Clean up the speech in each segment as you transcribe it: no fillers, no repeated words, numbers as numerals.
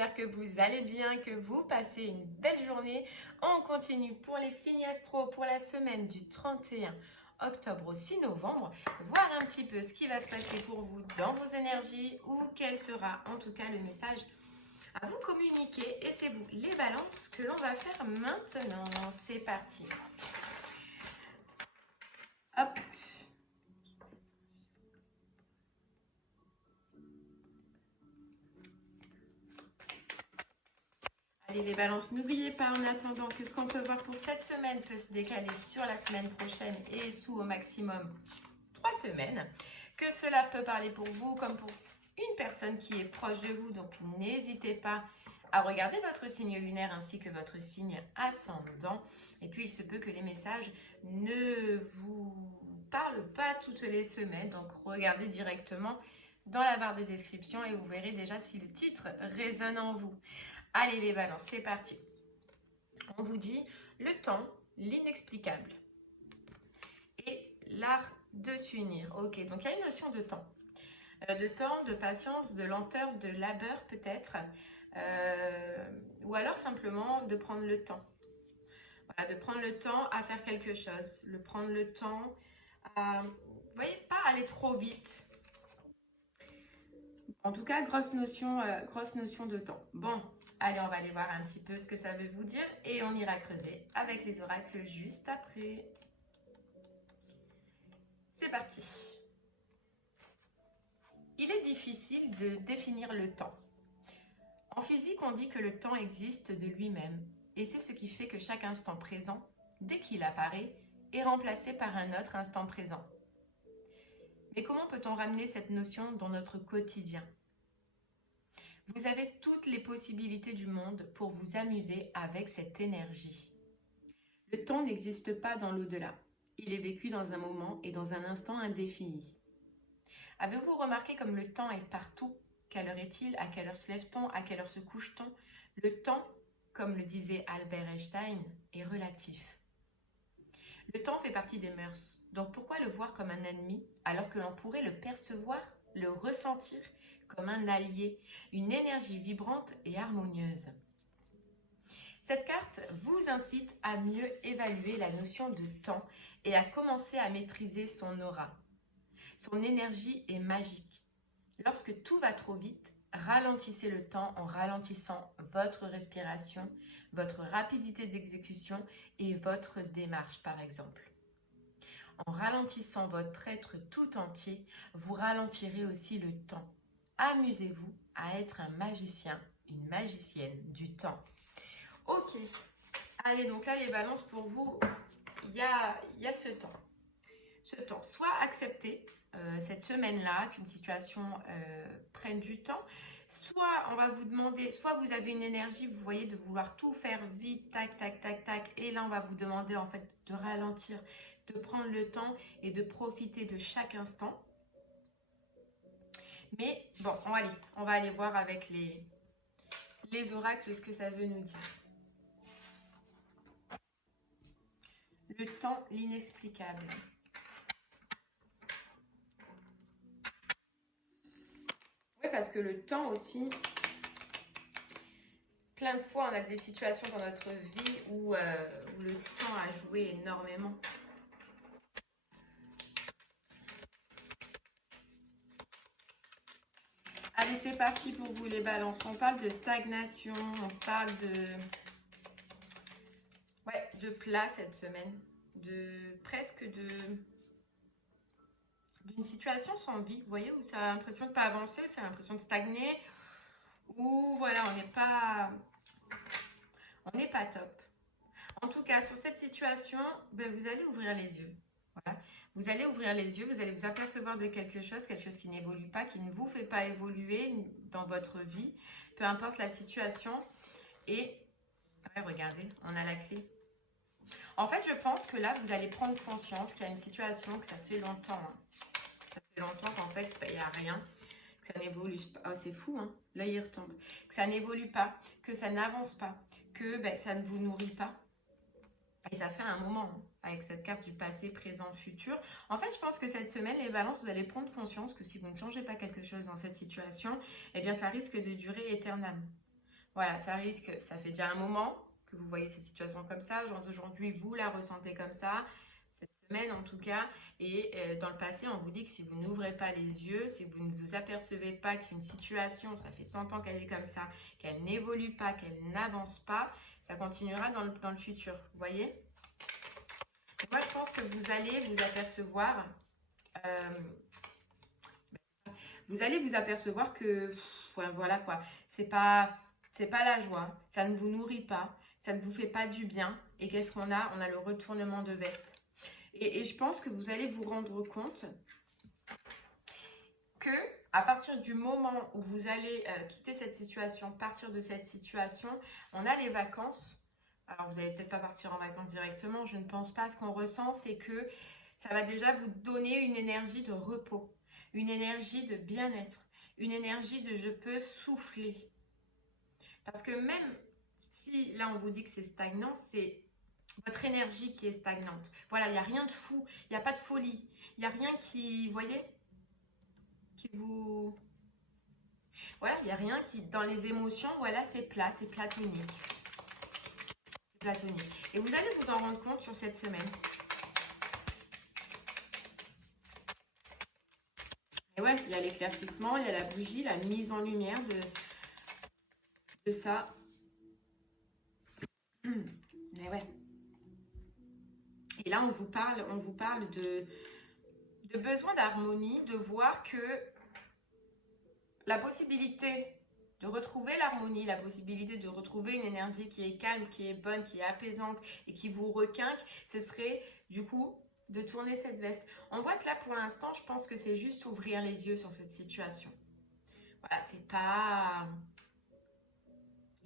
j'espère que vous allez bien, que vous passez une belle journée. On continue pour les signes astro pour la semaine du 31 octobre au 6 novembre, voir un petit peu ce qui va se passer pour vous dans vos énergies ou quel sera en tout cas le message à vous communiquer. Et c'est vous les balances que l'on va faire maintenant. C'est parti. Hop. Allez les balances, n'oubliez pas en attendant que ce qu'on peut voir pour cette semaine peut se décaler sur la semaine prochaine et sous au maximum 3 semaines. Que cela peut parler pour vous comme pour une personne qui est proche de vous. Donc n'hésitez pas à regarder votre signe lunaire ainsi que votre signe ascendant. Et puis il se peut que les messages ne vous parlent pas toutes les semaines. Donc regardez directement dans la barre de description et vous verrez déjà si le titre résonne en vous. Allez les balances, c'est parti. On vous dit le temps, l'inexplicable et l'art de s'unir. Ok, donc il y a une notion de temps. De patience, de lenteur, de labeur peut-être. Ou alors simplement de prendre le temps. Voilà, de prendre le temps à faire quelque chose. De prendre le temps à, vous voyez, pas aller trop vite. En tout cas, grosse notion de temps. Bon, allez, on va aller voir un petit peu ce que ça veut vous dire et on ira creuser avec les oracles juste après. C'est parti. Il est difficile de définir le temps. En physique, on dit que le temps existe de lui-même et c'est ce qui fait que chaque instant présent, dès qu'il apparaît, est remplacé par un autre instant présent. Mais comment peut-on ramener cette notion dans notre quotidien ? Vous avez toutes les possibilités du monde pour vous amuser avec cette énergie. Le temps n'existe pas dans l'au-delà. Il est vécu dans un moment et dans un instant indéfini. Avez-vous remarqué comme le temps est partout ? Quelle heure est-il ? À quelle heure se lève-t-on ? À quelle heure se couche-t-on ? Le temps, comme le disait Albert Einstein, est relatif. Le temps fait partie des mœurs. Donc pourquoi le voir comme un ennemi alors que l'on pourrait le percevoir, le ressentir comme un allié, une énergie vibrante et harmonieuse. Cette carte vous incite à mieux évaluer la notion de temps et à commencer à maîtriser son aura. Son énergie est magique. Lorsque tout va trop vite, ralentissez le temps en ralentissant votre respiration, votre rapidité d'exécution et votre démarche par exemple. En ralentissant votre être tout entier, vous ralentirez aussi le temps. Amusez-vous à être un magicien, une magicienne du temps. Ok, allez donc là les balances pour vous, il y a ce temps. Ce temps, soit accepter cette semaine-là, qu'une situation prenne du temps, soit on va vous demander, soit vous avez une énergie, vous voyez, de vouloir tout faire vite, tac, tac, tac, tac, et là on va vous demander en fait de ralentir, de prendre le temps et de profiter de chaque instant. Mais bon, on va aller voir avec les oracles ce que ça veut nous dire. Le temps, l'inexplicable. Oui, parce que le temps aussi, plein de fois on a des situations dans notre vie où le temps a joué énormément. Allez, c'est parti pour vous les balances. On parle de stagnation, on parle de plat cette semaine, d'une situation sans vie, vous voyez, où ça a l'impression de ne pas avancer, où ça a l'impression de stagner, où voilà, on n'est pas top. En tout cas, sur cette situation, vous allez ouvrir les yeux. Voilà. Vous allez ouvrir les yeux, vous allez vous apercevoir de quelque chose qui n'évolue pas, qui ne vous fait pas évoluer dans votre vie, peu importe la situation. Et regardez, on a la clé. En fait, je pense que là, vous allez prendre conscience qu'il y a une situation que ça fait longtemps. Hein. Ça fait longtemps qu'en fait, il n'y a rien, que ça n'évolue pas. Oh, c'est fou, hein. Là, il retombe. Que ça n'évolue pas, que ça n'avance pas, que ça ne vous nourrit pas. Et ça fait un moment, hein, avec cette carte du passé, présent, futur. En fait, je pense que cette semaine, les balances, vous allez prendre conscience que si vous ne changez pas quelque chose dans cette situation, eh bien, ça risque de durer éternellement. Voilà, ça risque, ça fait déjà un moment que vous voyez cette situation comme ça. Aujourd'hui, vous la ressentez comme ça, cette semaine en tout cas. Et dans le passé, on vous dit que si vous n'ouvrez pas les yeux, si vous ne vous apercevez pas qu'une situation, ça fait 100 ans qu'elle est comme ça, qu'elle n'évolue pas, qu'elle n'avance pas, ça continuera dans le futur. Vous voyez? Et moi, je pense que vous allez vous apercevoir... euh, vous allez vous apercevoir que, ouais, voilà quoi, c'est pas la joie, ça ne vous nourrit pas, ça ne vous fait pas du bien. Et qu'est-ce qu'on a? On a le retournement de veste. Et je pense que vous allez vous rendre compte que à partir du moment où vous allez quitter cette situation, partir de cette situation, on a les vacances. Alors vous n'allez peut-être pas partir en vacances directement, je ne pense pas. Ce qu'on ressent, c'est que ça va déjà vous donner une énergie de repos, une énergie de bien-être, une énergie de je peux souffler. Parce que même si là on vous dit que c'est stagnant, c'est votre énergie qui est stagnante. Voilà, il n'y a rien de fou, il n'y a pas de folie, il n'y a rien qui, vous voyez, qui vous... Voilà, il n'y a rien qui, dans les émotions, voilà, c'est plat, c'est platonique. C'est platonique. Et vous allez vous en rendre compte sur cette semaine. Et ouais, il y a l'éclaircissement, il y a la bougie, la mise en lumière de ça. Mais ouais. Et là, on vous parle de besoin d'harmonie, de voir que la possibilité de retrouver l'harmonie, la possibilité de retrouver une énergie qui est calme, qui est bonne, qui est apaisante et qui vous requinque, ce serait du coup de tourner cette veste. On voit que là, pour l'instant, je pense que c'est juste ouvrir les yeux sur cette situation. Voilà, c'est pas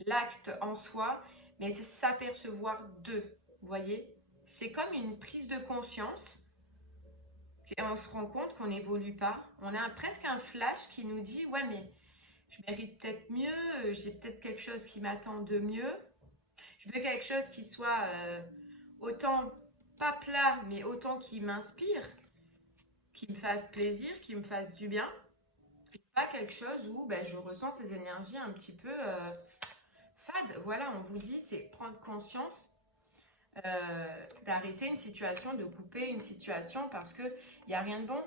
l'acte en soi, mais c'est s'apercevoir d'eux. Vous voyez? C'est comme une prise de conscience. Et on se rend compte qu'on n'évolue pas. On a presque un flash qui nous dit « Ouais, mais je mérite peut-être mieux, j'ai peut-être quelque chose qui m'attend de mieux. Je veux quelque chose qui soit autant, pas plat, mais autant qui m'inspire, qui me fasse plaisir, qui me fasse du bien. Et pas quelque chose où ben, je ressens ces énergies un petit peu fades. » Voilà, on vous dit, c'est prendre conscience d'arrêter une situation, de couper une situation parce qu'il n'y a rien de bon.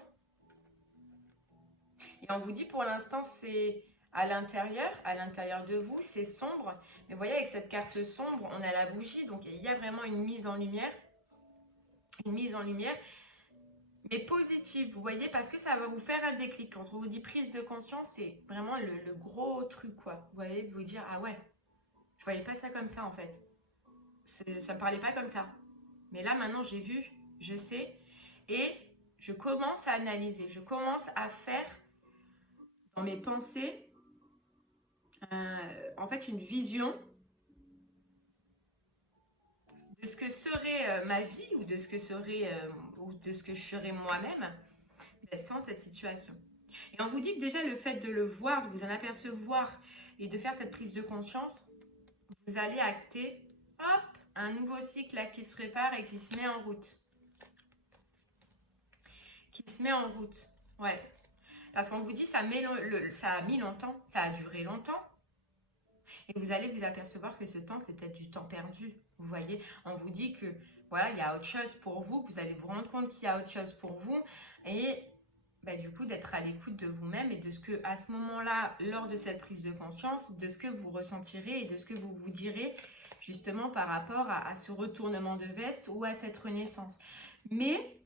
Et on vous dit pour l'instant c'est à l'intérieur de vous, c'est sombre. Mais vous voyez avec cette carte sombre, on a la bougie, donc il y a vraiment une mise en lumière. Une mise en lumière, mais positive, vous voyez, parce que ça va vous faire un déclic. Quand on vous dit prise de conscience, c'est vraiment le gros truc, quoi. Vous voyez, de vous dire, ah ouais, je voyais pas ça comme ça en fait. Ça me parlait pas comme ça. Mais là, maintenant, j'ai vu, je sais, et je commence à analyser, je commence à faire dans mes pensées, en fait, une vision de ce que serait ma vie ou de ce que serait ou de ce que je serais moi-même sans cette situation. Et on vous dit que déjà le fait de le voir, de vous en apercevoir et de faire cette prise de conscience, vous allez acter, hop, un nouveau cycle là, qui se prépare et qui se met en route. Qui se met en route, ouais. Parce qu'on vous dit ça a mis longtemps, ça a duré longtemps. Et vous allez vous apercevoir que ce temps, c'est peut-être du temps perdu. Vous voyez, on vous dit que voilà, il y a autre chose pour vous. Vous allez vous rendre compte qu'il y a autre chose pour vous. Et bah, du coup, d'être à l'écoute de vous-même et de ce que, à ce moment-là, lors de cette prise de conscience, de ce que vous ressentirez et de ce que vous vous direz justement par rapport à ce retournement de veste ou à cette renaissance. Mais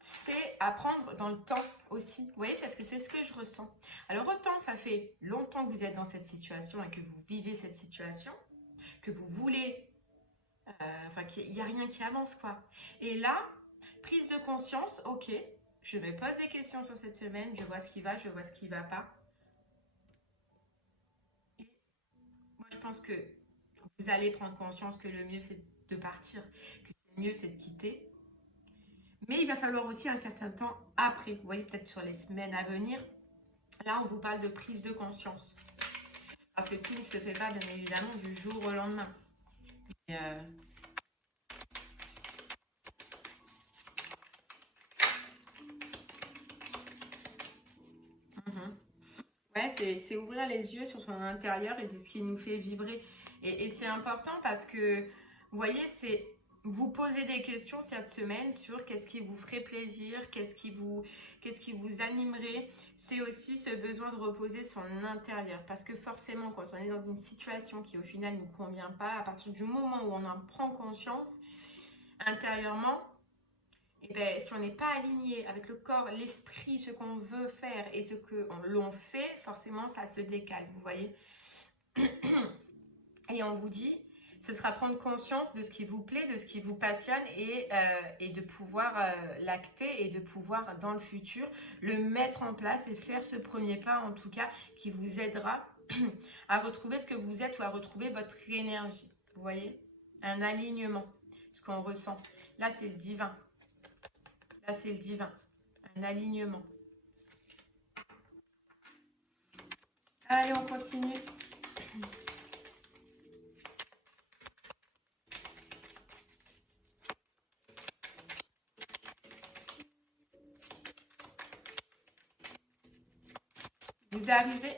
c'est à prendre dans le temps aussi. Vous voyez, parce que c'est ce que je ressens. Alors autant ça fait longtemps que vous êtes dans cette situation et que vous vivez cette situation, que vous voulez, enfin qu'il n'y a rien qui avance quoi. Et là, prise de conscience, ok, je me pose des questions sur cette semaine, je vois ce qui va, je vois ce qui ne va pas. Et moi je pense que vous allez prendre conscience que le mieux c'est de partir, que le mieux c'est de quitter. Mais il va falloir aussi un certain temps après. Vous voyez, peut-être sur les semaines à venir. Là, on vous parle de prise de conscience. Parce que tout ne se fait pas, bien évidemment, du jour au lendemain. Et Ouais, c'est ouvrir les yeux sur son intérieur et de ce qui nous fait vibrer. Et c'est important parce que, vous voyez, c'est vous poser des questions cette semaine sur qu'est-ce qui vous ferait plaisir, qu'est-ce qui vous animerait. C'est aussi ce besoin de reposer son intérieur. Parce que forcément, quand on est dans une situation qui au final ne nous convient pas, à partir du moment où on en prend conscience intérieurement, et bien, si on n'est pas aligné avec le corps, l'esprit, ce qu'on veut faire et ce que l'on fait, forcément, ça se décale, vous voyez. Et on vous dit, ce sera prendre conscience de ce qui vous plaît, de ce qui vous passionne et de pouvoir l'acter et de pouvoir, dans le futur, le mettre en place et faire ce premier pas, en tout cas, qui vous aidera à retrouver ce que vous êtes ou à retrouver votre énergie. Vous voyez, un alignement, ce qu'on ressent. Là, c'est le divin. Là, c'est le divin. Un alignement. Allez, on continue. Vous arrivez,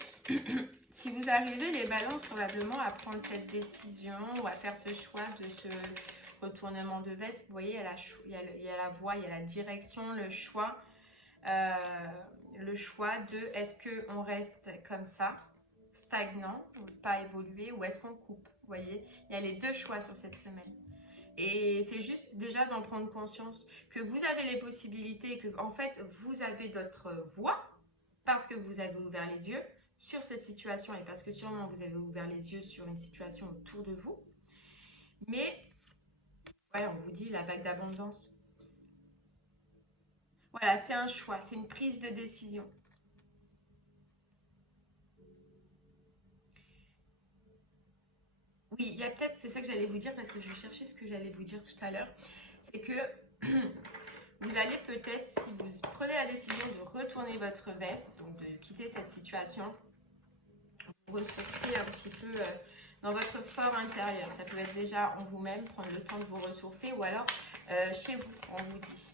si vous arrivez, les balances, probablement à prendre cette décision ou à faire ce choix de ce retournement de veste. Vous voyez, il y a la voie, il y a la direction, le choix de est-ce qu'on reste comme ça, stagnant, ou pas évoluer, ou est-ce qu'on coupe. Vous voyez, il y a les deux choix sur cette semaine. Et c'est juste déjà d'en prendre conscience que vous avez les possibilités, que en fait vous avez d'autres voies parce que vous avez ouvert les yeux sur cette situation et parce que sûrement vous avez ouvert les yeux sur une situation autour de vous. Mais ouais, on vous dit la vague d'abondance. Voilà, c'est un choix, c'est une prise de décision. Oui, il y a peut-être, c'est ça que j'allais vous dire parce que je cherchais ce que j'allais vous dire tout à l'heure. C'est que vous allez peut-être, si vous prenez la décision de retourner votre veste, donc de quitter cette situation, vous ressourcer un petit peu dans votre fort intérieur. Ça peut être déjà en vous-même, prendre le temps de vous ressourcer ou alors chez vous, on vous dit.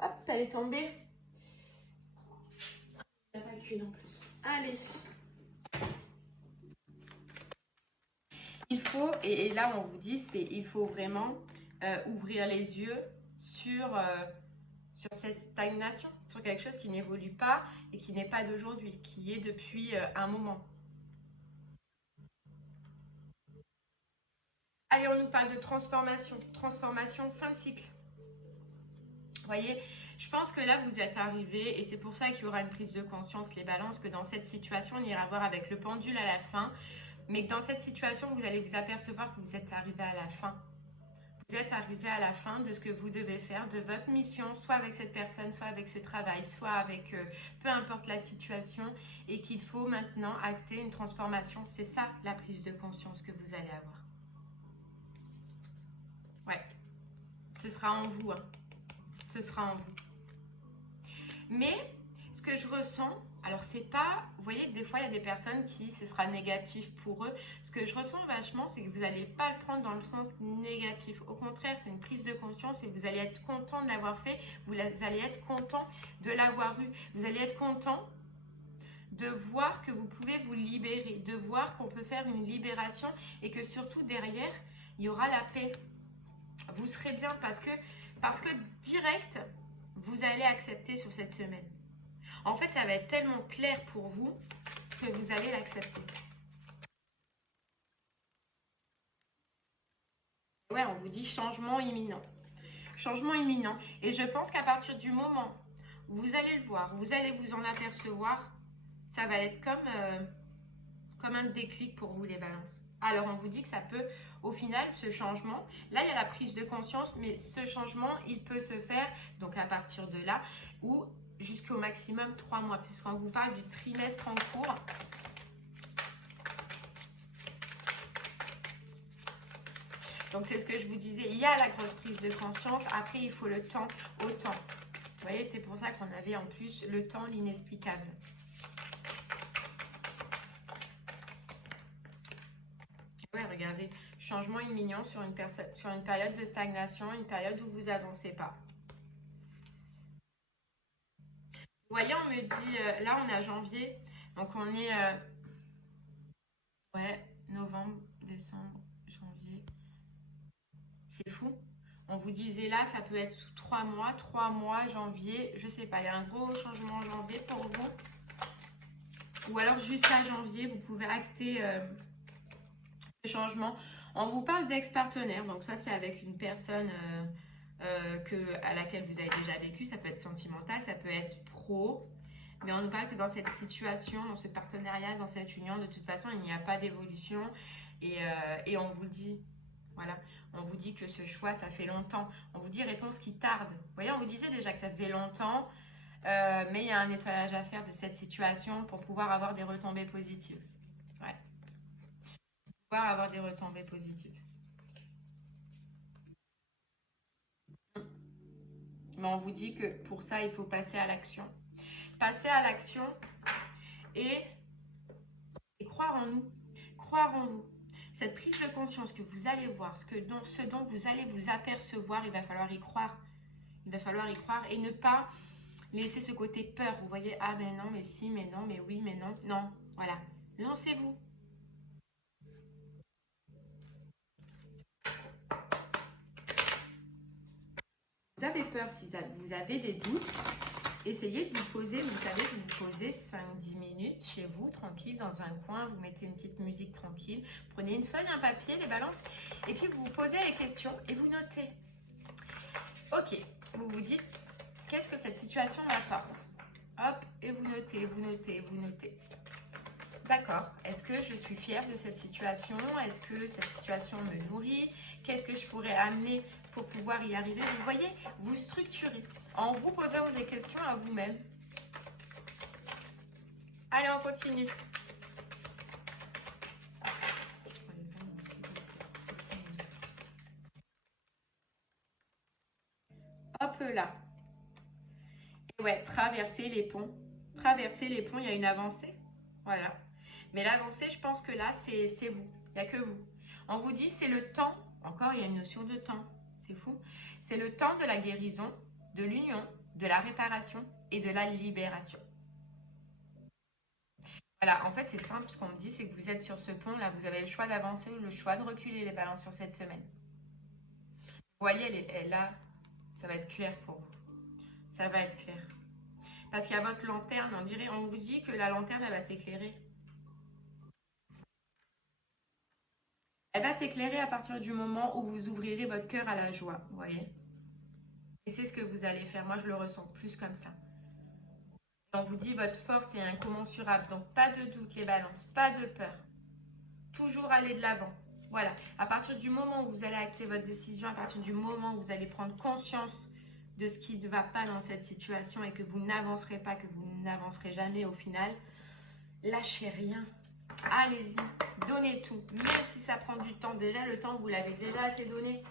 Hop, elle est tombée. Il n'y a pas qu'une en plus. Allez. Il faut, et là on vous dit, il faut vraiment ouvrir les yeux sur cette stagnation, sur quelque chose qui n'évolue pas et qui n'est pas d'aujourd'hui, qui est depuis un moment. Allez, on nous parle de transformation, fin de cycle. Vous voyez, je pense que là vous êtes arrivé et c'est pour ça qu'il y aura une prise de conscience, les balances, que dans cette situation, on ira voir avec le pendule à la fin, mais que dans cette situation, vous allez vous apercevoir que vous êtes arrivé à la fin. Vous êtes arrivé à la fin de ce que vous devez faire, de votre mission, soit avec cette personne, soit avec ce travail, soit avec peu importe la situation, et qu'il faut maintenant acter une transformation. C'est ça la prise de conscience que vous allez avoir. Ouais, ce sera en vous, hein. Ce sera en vous. Mais ce que je ressens, alors c'est pas, vous voyez, des fois il y a des personnes qui, ce sera négatif pour eux. Ce que je ressens vachement, c'est que vous n'allez pas le prendre dans le sens négatif. Au contraire, c'est une prise de conscience et vous allez être content de l'avoir fait. Vous allez être content de l'avoir eu. Vous allez être content de voir que vous pouvez vous libérer, de voir qu'on peut faire une libération et que surtout derrière, il y aura la paix. Vous serez bien parce que direct, vous allez accepter sur cette semaine. En fait, ça va être tellement clair pour vous que vous allez l'accepter. Ouais, on vous dit changement imminent. Changement imminent. Et je pense qu'à partir du moment où vous allez le voir, vous allez vous en apercevoir, ça va être comme un déclic pour vous, les balances. Alors, on vous dit que ça peut, au final, ce changement, là, il y a la prise de conscience, mais ce changement, il peut se faire, donc à partir de là, ou jusqu'au maximum 3 mois, puisqu'on vous parle du trimestre en cours. Donc, c'est ce que je vous disais, il y a la grosse prise de conscience, après, il faut le temps au temps. Vous voyez, c'est pour ça qu'on avait en plus le temps, l'inexplicable. Ouais, regardez, changement mignon sur sur une période de stagnation, une période où vous avancez pas. Vous voyez, on me dit, là on est à janvier, donc on est, ouais, novembre, décembre, janvier, c'est fou. On vous disait là, ça peut être sous 3 mois, janvier, je sais pas, il y a un gros changement en janvier pour vous. Ou alors jusqu'à janvier, vous pouvez acter ce changement. On vous parle d'ex-partenaire, donc ça c'est avec une personne à laquelle vous avez déjà vécu, ça peut être sentimental, ça peut être pro. Mais on nous parle que dans cette situation, dans ce partenariat, dans cette union, de toute façon, il n'y a pas d'évolution. Et on vous dit, voilà, on vous dit que ce choix, ça fait longtemps. On vous dit réponse qui tarde. Vous voyez, on vous disait déjà que ça faisait longtemps, mais il y a un nettoyage à faire de cette situation pour pouvoir avoir des retombées positives. Ouais, pouvoir avoir des retombées positives. Mais on vous dit que pour ça, il faut passer à l'action. Passer à l'action et croire en nous. Croire en vous. Cette prise de conscience que vous allez voir, ce dont vous allez vous apercevoir, il va falloir y croire. Il va falloir y croire et ne pas laisser ce côté peur. Vous voyez, ah mais non, mais si, mais non, mais oui, mais non. Non, voilà. Lancez-vous. Vous avez peur, si vous avez des doutes, essayez de vous poser, vous savez, vous posez 5-10 minutes chez vous, tranquille, dans un coin, vous mettez une petite musique tranquille, prenez une feuille, un papier, les balances, et puis vous vous posez les questions et vous notez. Ok, vous vous dites, qu'est-ce que cette situation m'apporte? Hop, et vous notez, vous notez, vous notez. D'accord, est-ce que je suis fière de cette situation? Est-ce que cette situation me nourrit? Qu'est-ce que je pourrais amener pour pouvoir y arriver? Vous voyez, vous structurez en vous posant des questions à vous-même. Allez, on continue. Hop là. Et ouais, traverser les ponts. Traverser les ponts, il y a une avancée. Voilà. Mais l'avancée, je pense que là, c'est vous. Il n'y a que vous. On vous dit, c'est le temps. Encore, il y a une notion de temps. C'est fou. C'est le temps de la guérison, de l'union, de la réparation et de la libération. Voilà, en fait, c'est simple. Ce qu'on me dit, c'est que vous êtes sur ce pont-là. Vous avez le choix d'avancer ou le choix de reculer les balances sur cette semaine. Vous voyez, elle est là. Ça va être clair pour vous. Ça va être clair. Parce qu'il y a votre lanterne. On vous dit que la lanterne, elle va s'éclairer. Elle va s'éclairer à partir du moment où vous ouvrirez votre cœur à la joie, vous voyez. Et c'est ce que vous allez faire. Moi, je le ressens plus comme ça. On vous dit votre force est incommensurable. Donc, pas de doute, les balances, pas de peur. Toujours aller de l'avant. Voilà. À partir du moment où vous allez acter votre décision, à partir du moment où vous allez prendre conscience de ce qui ne va pas dans cette situation et que vous n'avancerez pas, que vous n'avancerez jamais au final, lâchez rien. Allez-y, donnez tout, même si ça prend du temps. Déjà, le temps, vous l'avez déjà assez donné.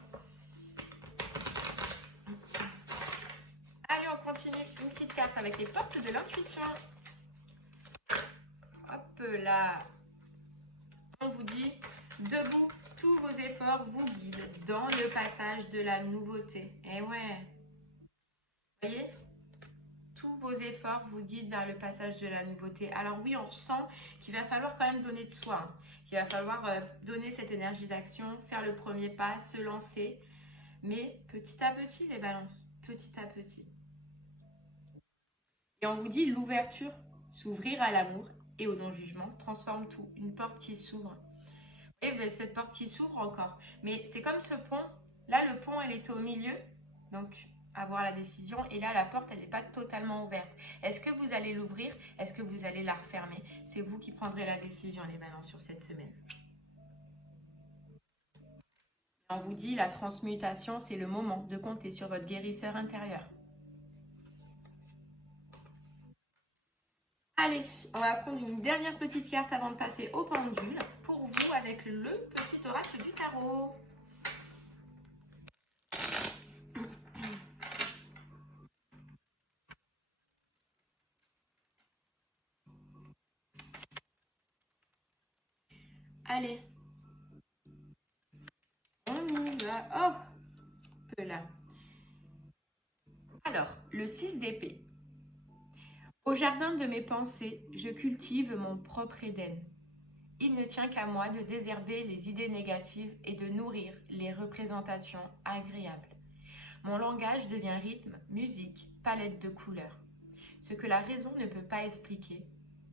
Allez, on continue. Une petite carte avec les portes de l'intuition. Hop là. On vous dit, debout, tous vos efforts vous guident dans le passage de la nouveauté. Eh ouais. Vous voyez ? Tous vos efforts vous guident vers le passage de la nouveauté. Alors oui, on ressent qu'il va falloir quand même donner de soi, hein. Qu'il va falloir donner cette énergie d'action, faire le premier pas, se lancer. Mais petit à petit, les balances, petit à petit. Et on vous dit l'ouverture, s'ouvrir à l'amour et au non-jugement, transforme tout. Une porte qui s'ouvre. Et vous avez cette porte qui s'ouvre encore. Mais c'est comme ce pont. Là, le pont, elle était au milieu. Donc, avoir la décision. Et là, la porte, elle n'est pas totalement ouverte. Est-ce que vous allez l'ouvrir? Est-ce que vous allez la refermer? C'est vous qui prendrez la décision, les balances, sur cette semaine. On vous dit, la transmutation, c'est le moment de compter sur votre guérisseur intérieur. Allez, on va prendre une dernière petite carte avant de passer au pendule pour vous avec le petit oracle du tarot. Allez, là. Oh, peu là. Alors, le 6 d'épée. Au jardin de mes pensées, je cultive mon propre Éden. Il ne tient qu'à moi de désherber les idées négatives et de nourrir les représentations agréables. Mon langage devient rythme, musique, palette de couleurs. Ce que la raison ne peut pas expliquer,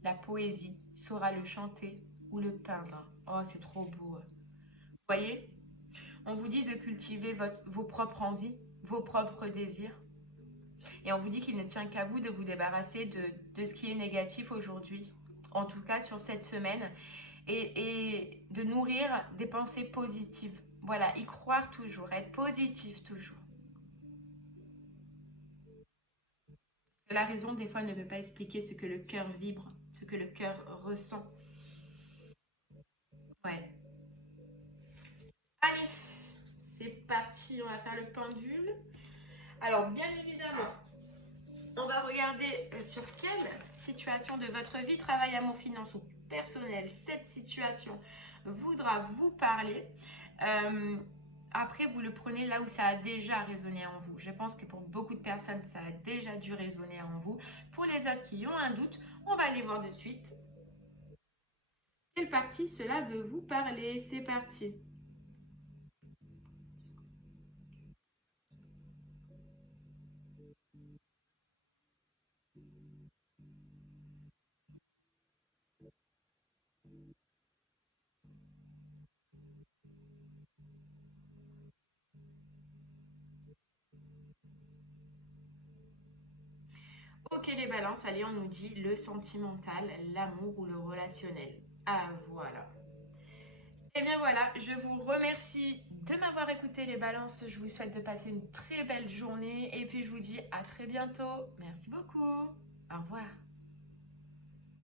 la poésie saura le chanter ou le peindre. Oh, c'est trop beau. Vous voyez, on vous dit de cultiver vos propres envies, vos propres désirs. Et on vous dit qu'il ne tient qu'à vous de vous débarrasser de ce qui est négatif aujourd'hui, en tout cas sur cette semaine, et de nourrir des pensées positives. Voilà, y croire toujours, être positif toujours. La raison, des fois, ne peut pas expliquer ce que le cœur vibre, ce que le cœur ressent. Ouais. Allez, c'est parti, on va faire le pendule. Alors, bien évidemment, on va regarder sur quelle situation de votre vie, travail, amour, finance ou personnel, cette situation voudra vous parler. Après, vous le prenez là où ça a déjà résonné en vous. Je pense que pour beaucoup de personnes, ça a déjà dû résonner en vous. Pour les autres qui ont un doute, on va aller voir de suite. Quelle partie cela veut vous parler? C'est parti. Ok les balances, allez, on nous dit le sentimental, l'amour ou le relationnel. Ah voilà. Et bien voilà, je vous remercie de m'avoir écouté les balances. Je vous souhaite de passer une très belle journée et puis je vous dis à très bientôt. Merci beaucoup. Au revoir.